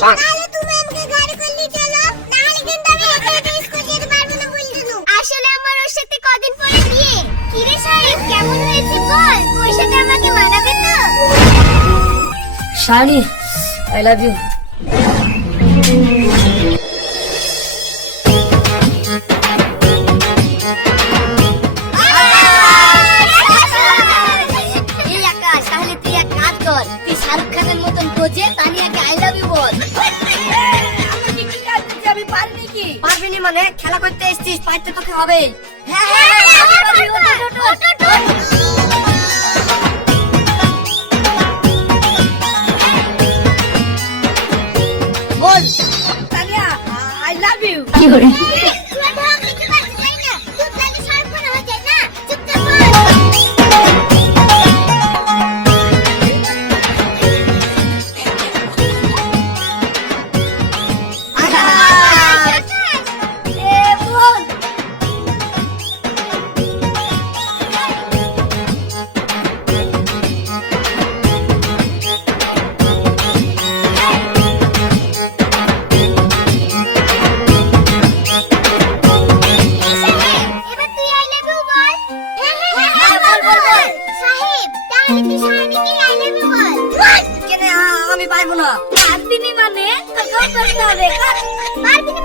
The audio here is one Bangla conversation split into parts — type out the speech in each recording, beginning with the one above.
তাহলে তুমি আমাকে গাড়ি করে নিয়ে চলো, নাহলে কিন্তু আমি একা একা স্কুল যেতে পারবো না বলে দিলাম। আসলে আমার ওর সাথে কদিন পরে বিয়ে। কি রে সাহেব, কেমন হয়েছে বল? ওর সাথে আমাকে মানাবে তো? Shani, I love you. Shahrukh খানের মতন কোজে তানিয়াকে আই লাভ ইউ বল। আমাকে কি কাটতে যাবি, পারবি কি? পারবি নি মানে খেলা করতে এসেছিস, পারতে তোকে হবে। হ্যাঁ বল তানিয়া, আই লাভ ইউ। কি করে তুই ঢাক লিখে পারছিস তাই না? তুই তাহলে শাহরুখ খান হয়ে যায় না, চুপচাপ বল। আমি পারবো না। পারবিনি মানে তোকেও করতে হবে। পারবিনি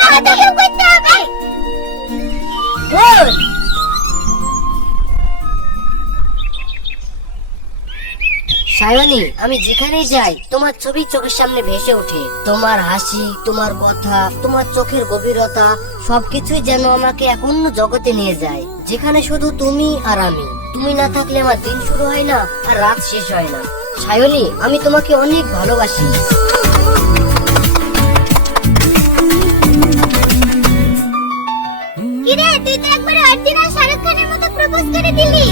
মানে তোকেও করতে হবে। বল। সায়নী, আমি যেখানেই যাই তোমার ছবি চোখের সামনে ভেসে ওঠে। তোমার হাসি, তোমার কথা, তোমার চোখের গভীরতা সবকিছুই যেন আমাকে এক অন্য জগতে নিয়ে যায়, যেখানে শুধু তুমি আর আমি। তুমি না থাকলে আমার দিন শুরু হয় না আর রাত শেষ হয় না। সায়নী, আমি তোমাকে অনেক ভালোবাসি। কি রে, তুই তো একবার অরিজিনাল শাহরুখ খানের মতো প্রপোজ করে দিলি।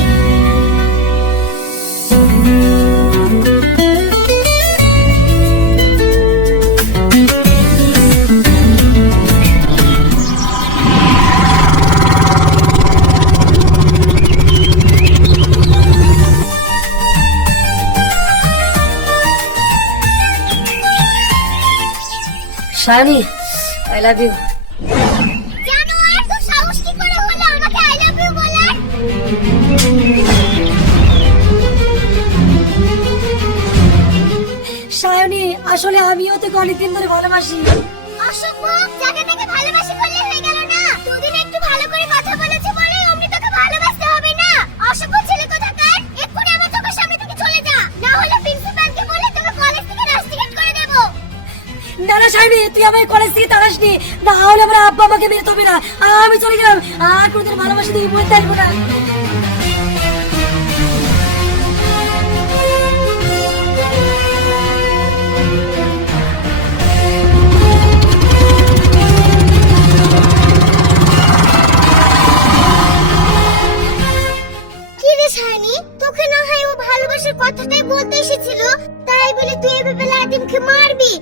Sayani, I love you. জানো এত সাহস কি করে হলো আমাকে আই লাভ ইউ বলার? সায়নী, আসলে আমিও তোকে অনেকদিন ধরে ভালোবাসি। অসম্ভব, যাকে তাকে ভালোবাসি বললে হয়ে গেল না। দুদিন একটু ভালো করে কথা বলেছি বলে অমনি তোকে ভালোবাসতে হবে না। অসম্ভব ছেলে কোথাকার, এক্ষুনি আমার চোখের সামনে থেকে চলে যা, না হলে প্রিন্সিপালকে বলে তোকে কলেজ থেকে রাস্টিকেট করে দেব। না না সায়নী, তুই আমায় কলেজ থেকে তাড়াসনি, না হলে আমার আব্বা আমাকে মেরে তবে না। আমি চলে গেলাম, আর কোনোদিন ভালোবাসি তুই বলতে আসবো না। কি রে শাইনি, তোকে না হয় ও ভালোবাসার কথাটাই বলতে এসেছিল, তাই বলে তুই এভাবে লাদিমকে মারবি?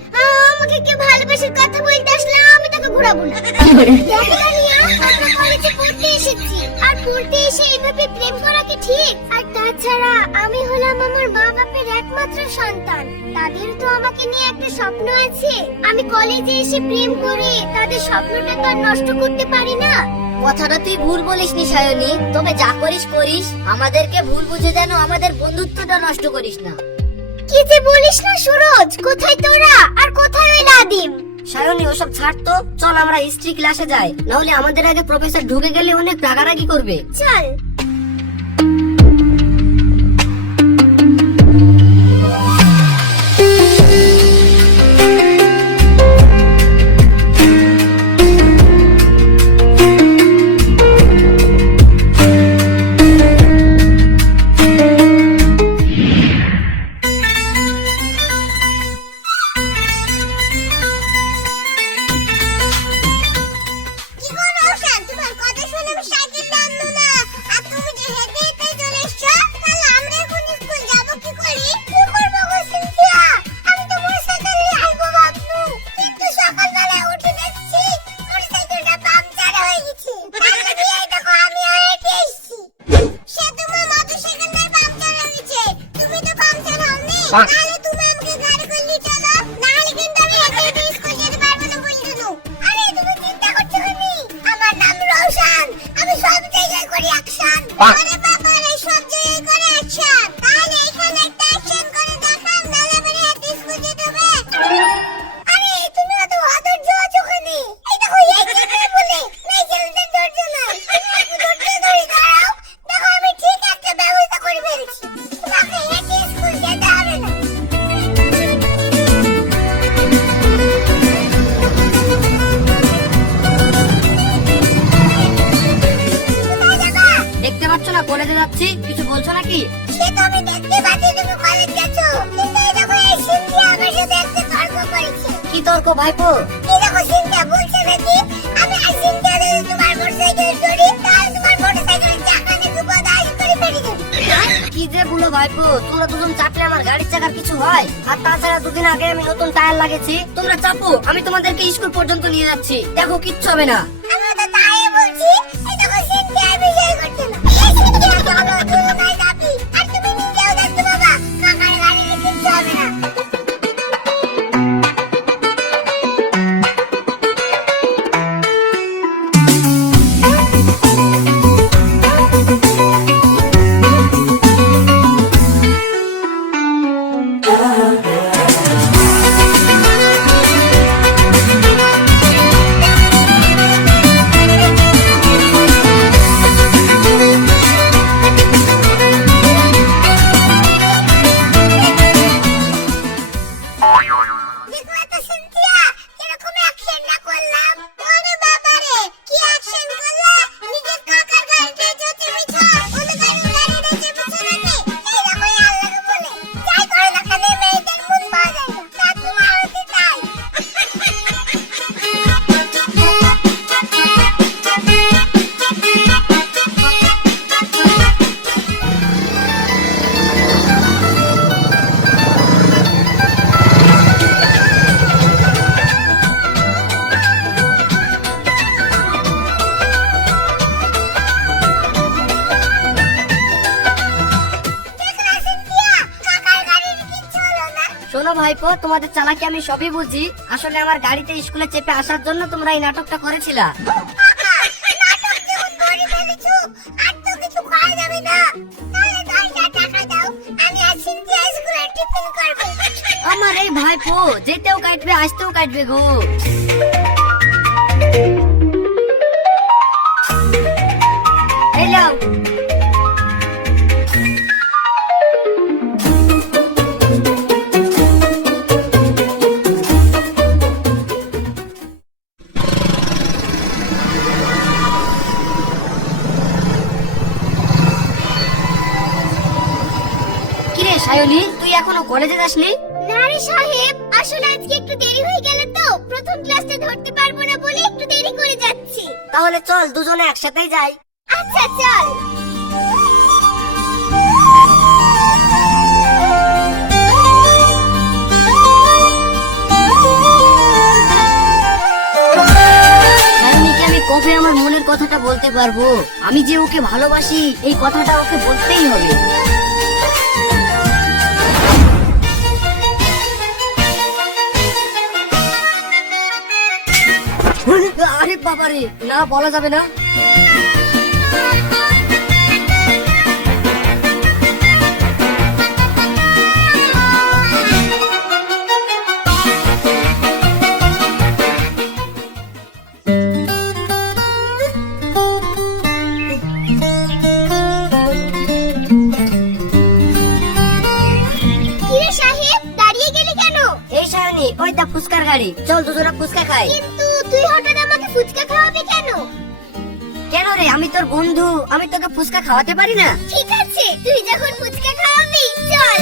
আমাকে কে ভালোবাসার কথা বলতে আসলে আমি তাকে ঘোরাবো না। দেখো তানিয়া, আমরা কলেজে পড়তে এসেছি, আর পড়তে এসে এইভাবে প্রেম করা কি ঠিক? আর তাছাড়া আমি হলাম আমার মা বাপের একমাত্র সন্তান, তাদের তো আমাকে নিয়ে একটা স্বপ্ন আছে। আমি কলেজে এসে প্রেম করে তাদের স্বপ্নটা তো আর নষ্ট করতে পারি না। কথাটা তুই ভুল বলিসনি সায়নী, তবে যা করিস করিস, আমাদেরকে ভুল বুঝে যেন আমাদের বন্ধুত্বটা নষ্ট করিস না। কি যে বলিস না সুরজ, কোথায় তোরা আর কোথায় ওই লাদিম? সায়নী, ওসব ছাড় তো, চল আমরা হিস্ট্রি ক্লাসে যাই, নাহলে আমাদের আগে প্রফেসর ঢুকে গেলে অনেক রাগারাগি করবে। চল। তাহলে তুমি আমাকে গাড়ি করে নিয়ে চলো, নাহলে কিন্তু আরে বাবা রে, সব জায়গায় করে অ্যাকশন। তাহলে এখানে একটা অ্যাকশন করে দেখাও, নালে মেরে হাত স্কুলে দেবে। আরে তুমি অত অধৈর্য আছো কেন? এই দেখো এই ছেলেটা বলে, এই ছেলেটার ধৈর্য নাই। তুমি একটু ধৈর্য ধরে দাঁড়াও, দেখো আমি ঠিক একটা ব্যবস্থা করে ফেলছি। তোমাকে হেঁটে স্কুল যেতে হবে না। কোথায় যাবা? দেখতে পাচ্ছ না কলেজে যাচ্ছি, কিছু বলছো নাকি? সে তো আমি দেখতে পাচ্ছি তুমি কলেজ যাচ্ছ, কিন্তু এই দেখো এই সিন্ধিয়া আমার সাথে একটা তর্ক করেছে। কি তর্ক ভাইপো? এই দেখো সিন্ধিয়া বলছে নাকি আমি আর সিন্ধিয়া যদি তোমার মোটরসাইকেল ধরি তাহলে তোমার মোটরসাইকেলের চাকা নিয়ে দুপাদাস করে ফেলে দেবে। কি যে বলো ভাইপো, তোমরা দুজন চাপলে আমার গাড়ির চাকার কিছু হয়? আর তাছাড়া দুদিন আগে আমি নতুন টায়ার লাগিয়েছি, তোমরা চাপো, আমি তোমাদেরকে স্কুল পর্যন্ত নিয়ে যাচ্ছি, দেখো কিচ্ছু হবে না। আমি তো তাই বলছি, এই দেখো সিন্ধিয়া বিষয় করছে না। এই সিন্ধিয়া চলো দুজনাই যাবি, আর তুমি নিজেও দেখতে বাবা কাকার গাড়িতে কিচ্ছু হবে না। দেখো তো সিন্ধিয়া কিরকম অ্যাকশন না করলাম। ওরে বাবা রে, কি অ্যাকশন করলা? নিজের কাকার গাড়িতে যেতে মিছা অন্য গাড়িতে যেতে নাকি? এই দেখো এই আল্লাহকে বলে যাই করে না কেন মেয়েদের মন পাওয়া যায় না, তা তোমার হতে তাই। দেখলা সিন্ধিয়া, কাকার গাড়ির কিচ্ছু হলো না। শোনো ভাইপো, তোমাদের চালাকি আমি সবই বুঝি, আসলে আমার গাড়িতে স্কুলে চেপে আসার জন্য তোমরা এই নাটকটা করেছিলা। কাকা, নাটক যখন করে ফেলেছো, আর তো কিছু করা যাবে না। তাহলে 10,000 টাকা দাও, আমি আর সিন্ধিয়া স্কুলে টিফিন করবো। আমার এই ভাইপো যেতেও কাটবে আসতেও কাটবে গো। এই নাও। কিরে সায়নী, তুই এখনো কলেজে যাসনি? না রে সাহেব, আসলে আজকে একটু দেরি হয়ে গেল তো, প্রথম ক্লাসটা ধরতে পারবো না বলে একটু দেরি করে যাচ্ছি। তাহলে চল দুজনে একসাথেই যাই। আচ্ছা চল। সায়নীকে আমি কবে আমার মনের কথাটা বলতে পারবো? আমি যে ওকে ভালোবাসি এই কথাটা ওকে বলতেই হবে। আরে বাবারে, না বলা যাবে না। কিরে সাহেব, দাঁড়িয়ে গেলি কেন? এই সায়নী, ওই দা ফুচকার গাড়ি, চল দুজনে ফুচকা খাই। কিন্তু তুই হঠাৎ আমাকে ফুচকা খাওয়াবি কেন? কেন রে, আমি তোর বন্ধু, আমি তোকে ফুচকা খাওয়াতে পারি না? ঠিক আছে, তুই যখন ফুচকা খাওয়াবি চল।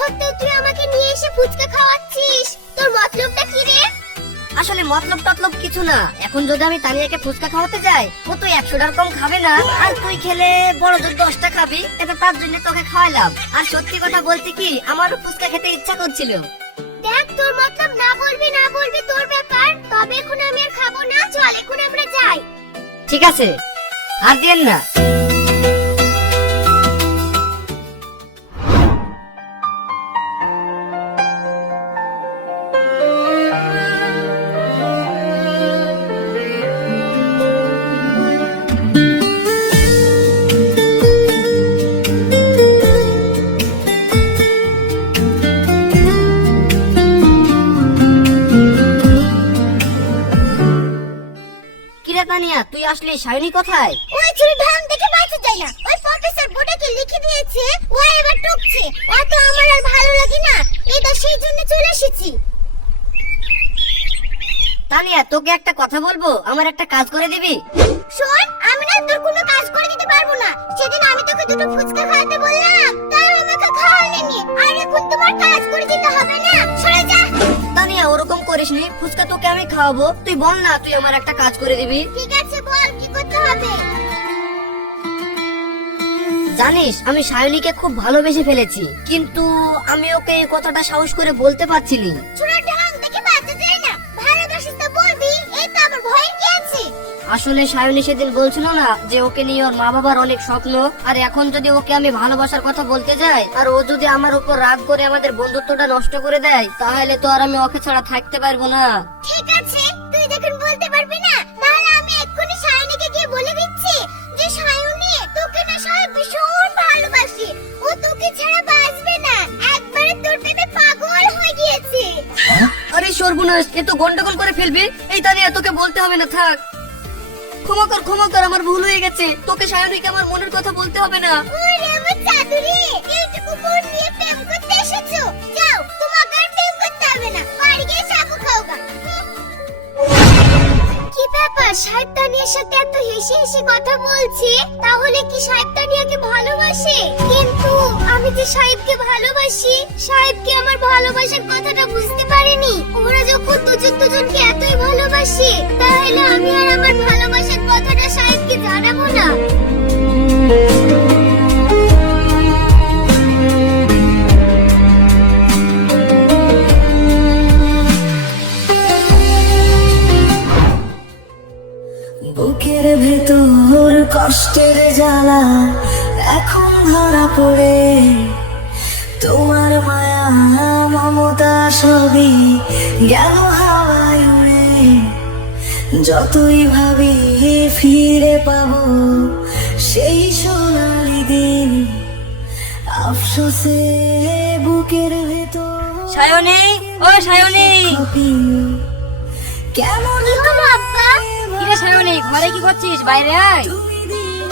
সত্ত্বেও তুই আমাকে নিয়ে এসে ফুচকা খাওয়াচ্ছিস, তোর মতলবটা কি রে? আসলে মতলব টতলব কিছু না। এখন যদি আমি তানিয়াকে ফুচকা খাওয়াতে যাই, ও তো 100টার কম খাবে না। আর তুই খেলে বড় জোর 10টা খাবি, এটা তার জন্য তোকে খাওয়ালাম। আর সত্যি কথা বলতে কি, আমারও ফুচকা খেতে ইচ্ছা করছিল। দেখ, তোর মতলব না বলবি তোর ব্যাপার, তবে এখন আমি আর খাবো না। চল এখন আমরা যাই। ঠিক আছে, আর দিয়েন না। কিরে তানিয়া, তুই আসলে সায়নী কোথায়? ওই চুরি ঢং দেখে বাঁচা যায় না। ওই প্রফেসর বোর্ডে লিখে দিয়েছে, ও এবার টুকছে। ও তো আমার আর ভালো লাগে না, এই তো সেই জন্য চলে এসেছি। তানিয়া, তোকে একটা কথা বলবো, আমার একটা কাজ করে দিবি? শোন, আমি না তোর কোনো কাজ করে দিতে পারবো না। সেদিন আমি তোকে দুটো ফুচকা খাওয়াতে বললাম, তাই আমাকে খাওয়ালেনি। আর এখন তোমার কাজ করে দিতে হবে না, সরে যা। তানিয়া, ওরকম করিসনি। ফুচকা তোকে আমি খাওয়াবো, তুই বল না তুই আমার একটা কাজ করে দিবি। ঠিক আছে, বল কি করতে হবে। জানিস, আমি সায়নীকে খুব ভালোবেসে ফেলেছি, কিন্তু আমি ওকে এই কথাটা সাহস করে বলতে পারছিনি। ছোড়া ঢং দেখে বাঁচা যায় না, ভালোবাসিস তো বলবি, এই তো আমার ভয়ের কি আছে। আসলে সায়নী সেদিন বলছিল না যে ওকে নিয়ে ওর মা বাবার অনেক স্বপ্ন, আর এখন যদি ওকে আমি ভালোবাসার কথা বলতে যাই, আর ও যদি আমার উপর রাগ করে আমাদের বন্ধুত্বটা নষ্ট করে দেয়, তাহলে তো আর আমি ওকে ছাড়া থাকতে পারবো না। ঠিক আছে, তুই যখন বলতে পারবি না, তাহলে আমি এক্ষুনি সায়নীকে গিয়ে বলে দিচ্ছি যে সায়নী তোকে না সাহেব ভীষণ ভালোবাসে, ও তোকে ছাড়া বাঁচবে না, একবারে তোর প্রেমে পাগল হয়ে গিয়েছে। আরে সর্বনাশ, এ তো গন্ডগোল করে ফেলবি। এই তানিয়া, তোকে বলতে হবে না, থাক। ক্ষমা কর, আমার ভুল হয়ে গেছে। তোকে সায়নীকে আমার মনের কথা বলতে হবে না। ওরে আমার চাদুরি, এইটুকু মন নিয়ে প্রেম করতে এসেছো? যাও, তোমাকে আর প্রেম করতে হবে না, বাড়ি গিয়ে সাবু খাওগা। কি ব্যাপার, সাহেব তানিয়ার সাথে এত হেসে হেসে কথা বলছে, তাহলে কি সাহেব তানিয়াকে ভালোবাসে? কিন্তু আমি যে সাহেবকে ভালোবাসি, সাহেবকে আমার ভালোবাসার কথাটা বুঝতে পারিনি। ওরা যখন দুজনকে এতই ভালোবাসে, তাহলে আমি আর আমার ভালোবাসার কথাটা সাহেবকে জানাবো না? বুকের ভেতর কষ্টের জ্বালা এখন ধরা পড়ে, তোমার মায়া মমতা সবই গেল হাওয়ায় উড়ে। যতই ভাবি ফিরে পাবো সেই সোনালি দিন, আফসোসে বুকের ভেতর সায়নী, ও সায়নী। কেমন কি হলো আব্বা? কিরে সায়নী, ঘরে কি করছিস? বাইরে আয়। তুমি দিন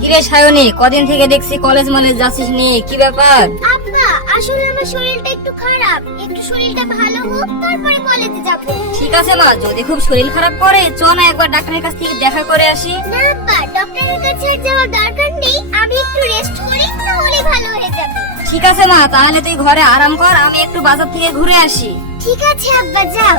কিরে সায়নী, কদিন থেকে দেখছি কলেজ যাচ্ছিস নি, কি ব্যাপার? আব্বা, আসলে আমার শরীরটা একটু খারাপ, একটু শরীরটা ভালো হোক তারপরে কলেজে যাব। ঠিক আছে মা, যদি খুব শরীর খারাপ করে চ না একবার ডাক্তারের কাছ থেকে দেখা করে আসি। না আব্বা, ডক্টরের কাছে আর যাওয়ার দরকার নেই, আমি একটু রেস্ট করি, তাহলে ভালো হয়ে যাবে। ঠিক আছে মা, তাহলে তুই ঘরে আরাম কর, আমি একটু বাজার থেকে ঘুরে আসি। ঠিক আছে আব্বা, যাও।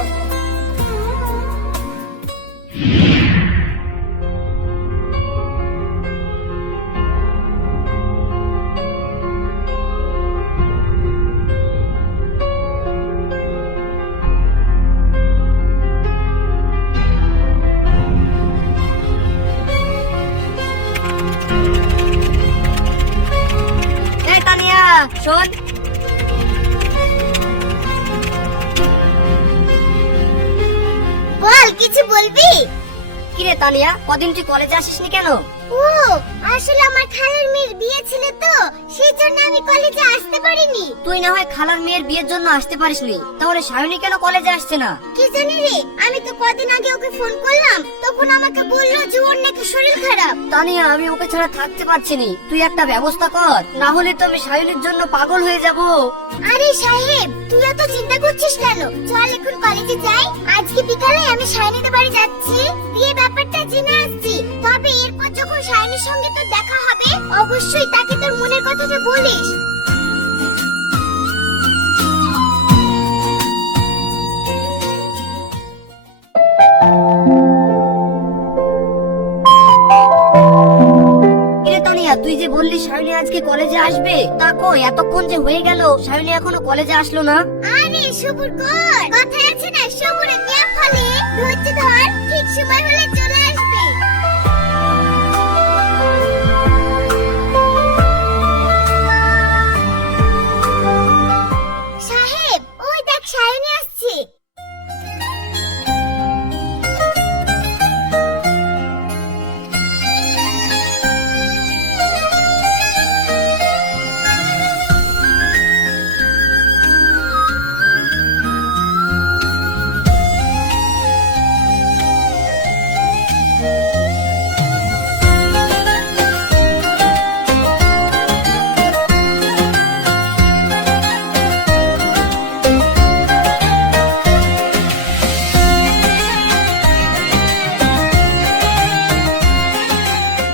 এই তানিয়া, শোন। বল, কিছু বলবি? কিরে তানিয়া, কদিন তুই কলেজে আসিসনি কেন? ও, আসলে আমার খালার মেয়ের বিয়ে ছিল তো, সেই জন্য আমি কলেজে আসতে পারিনি। তুই না হয় খালার মেয়ের বিয়ের জন্য আসতে পারিসনি, তাহলে সায়নী কেন কলেজে আসছে না? কি জানি রে, আমি তো কদিন আগে ওকে ফোন করলাম, তখন আমাকে বললো যে ওর নাকি শরীর খারাপ। তানিয়া, আমি ওকে ছাড়া থাকতে পারছি নি, তুই একটা ব্যবস্থা কর, না হলে তো আমি সায়নীর জন্য পাগল হয়ে যাব। আরে সাহেব, তুই এত চিন্তা করছিস কেন? চল এখন কলেজে যাই, আজকে বিকালে আমি সায়নীদের বাড়ি যাচ্ছি, দিয়ে ব্যাপারটা জেনে আসছি, তবে অবশ্যই তাকে তোর মনের কথাটা বলিস। কিরে তানিয়া, তুই যে বললি সায়নী আজকে কলেজে আসবে, তা কই এতক্ষণ যে হয়ে গেল সায়নী এখনো কলেজে আসলো না? আরে সবুর কর, কথায় আছে না সবুরে মিয়া ফলে, ধৈর্য ধর, ঠিক সময় হলে চলে আসবে। সাহেব, ওই দেখ সায়নী আসছে।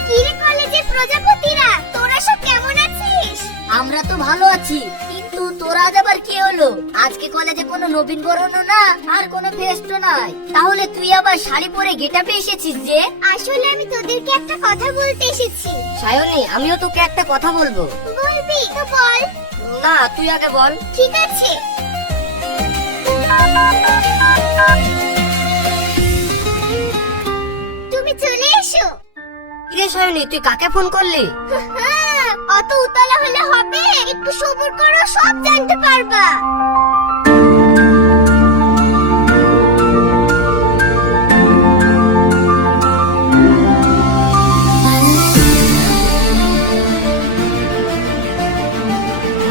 কিরে কলেজের প্রজাপতিরা, তোরা সব কেমন আছিস? আমরা তো ভালো আছি, কিন্তু তোরা আজ আবার কি হলো? আজকে কলেজে কোনো নবীন বরণ না আর কোনো ফেস্টও নাই, তাহলে তুই আবার শাড়ি পরে গেটআপে এসেছিস যে? আসলে আমি তোদেরকে একটা কথা বলতে এসেছি। সায়নী, আমিও তোকে একটা কথা বলবো। বলবি তো বল। না, তুই আগে বল। ঠিক আছে। তুমি চলে এসো। কিরে সায়নী, তুই কাকে ফোন করলি? অত উতলা হলে হবে, একটু সবুর করো, সব জানতে পারবা।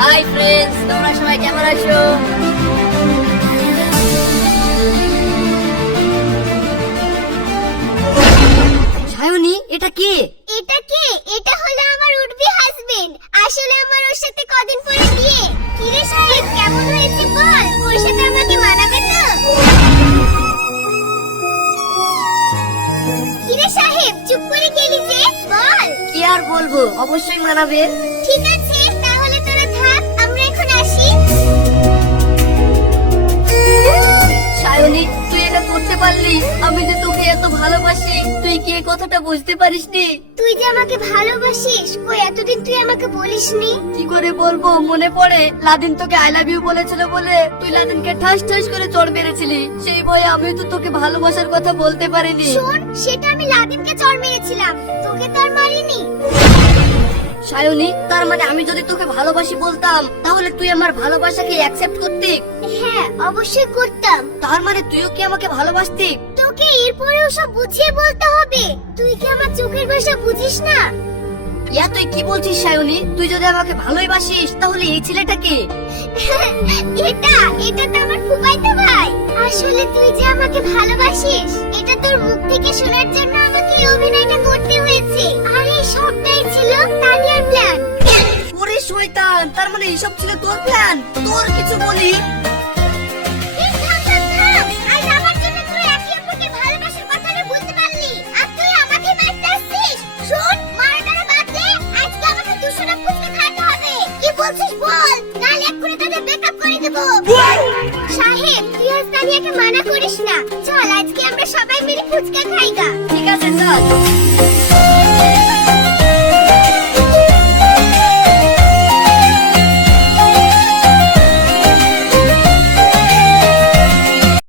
হাই ফ্রেন্ডস, তোমরা সবাই কেমন আছো? সায়নী, এটা কি? এটা কে? এটা হলো আমার উডবি হাজবেন্ড। আসলে আমার ওর সাথে কদিন পরে বিয়ে। কিরে সাহেব, কেমন হয়েছে বল? ওর সাথে আমাকে মানাবে তো? কিরে সাহেব, চুপ করে গেলি যে? বল। কি আর বলবো, অবশ্যই মানাবে। ঠিক আছে, তাহলে তোরা থাক, আমরা এখন আসি। সায়নী, তুই এটা করতে পারলি? আমি যে তোকে এত ভালোবাসি, তুই কি এই কথাটা বুঝতে পারিসনি? তুই যে আমাকে ভালোবাসিস, কই এতদিন তুই আমাকে বলিসনি? কি করে বলবো, মনে পড়ে লাদিন তোকে আই লাভ ইউ বলেছিল বলে তুই লাদিনকে ঠাস ঠাস করে চড় মেরেছিলি, সেই ভয়ে আমি তো তোকে ভালোবাসার কথা বলতে পারিনি। শোন, সেটা আমি লাদিমকে চড় মেরেছিলাম, তোকে তো আর মারিনি। সায়নী, তার মানে আমি যদি তোকে ভালোবাসি বলতাম তাহলে তুই আমার ভালোবাসাকে অ্যাকসেপ্ট করতি? হ্যাঁ, অবশ্যই করতাম। তার মানে তুইও কি আমাকে ভালোবাসতি? তোকে এরপরেও সব বুঝিয়ে বলতে হবে। তুই কি আমার চোখের ভাষা বুঝিস না? ইয়া, তুই কি বলছিস সায়নী? তুই যদি আমাকে ভালোই বাসিস তাহলে এই ছেলেটা কে? এটা এটা তো আমার ফুফাইতো ভাই। আসলে তুই যে আমাকে ভালোবাসিস, এটা তোর মুখ থেকে শোনার জন্য আমাকে এই অভিনয়টা করতে হয়েছে। আর এই সবটাই ছিল তানিয়ার প্ল্যান। ওরে শয়তান, তার মানে এইসব ছিল তোর প্ল্যান? তোর কিছু বলি? এই থাম থাম থাম, আজ আমার জন্য তুই একে অপরকে ভালোবাসার কথাটা বলতে পারলি, আর তুই আমাকে মারতে আসছিস। শোন, মারাটারে বাদ দে, আজকে আমাকে দুশোটা ফুচকা খাওয়াতে হবে। কি বলছিস বল, নাহলে এক্ষুনি তোদের ব্রেকআপ করে দেবো। সাহেব, তুই আজ তানিয়াকে মানা করিস না। চল, আজকে আমরা সবাই মিলে ফুচকা খাইগা। ঠিক আছে, চল।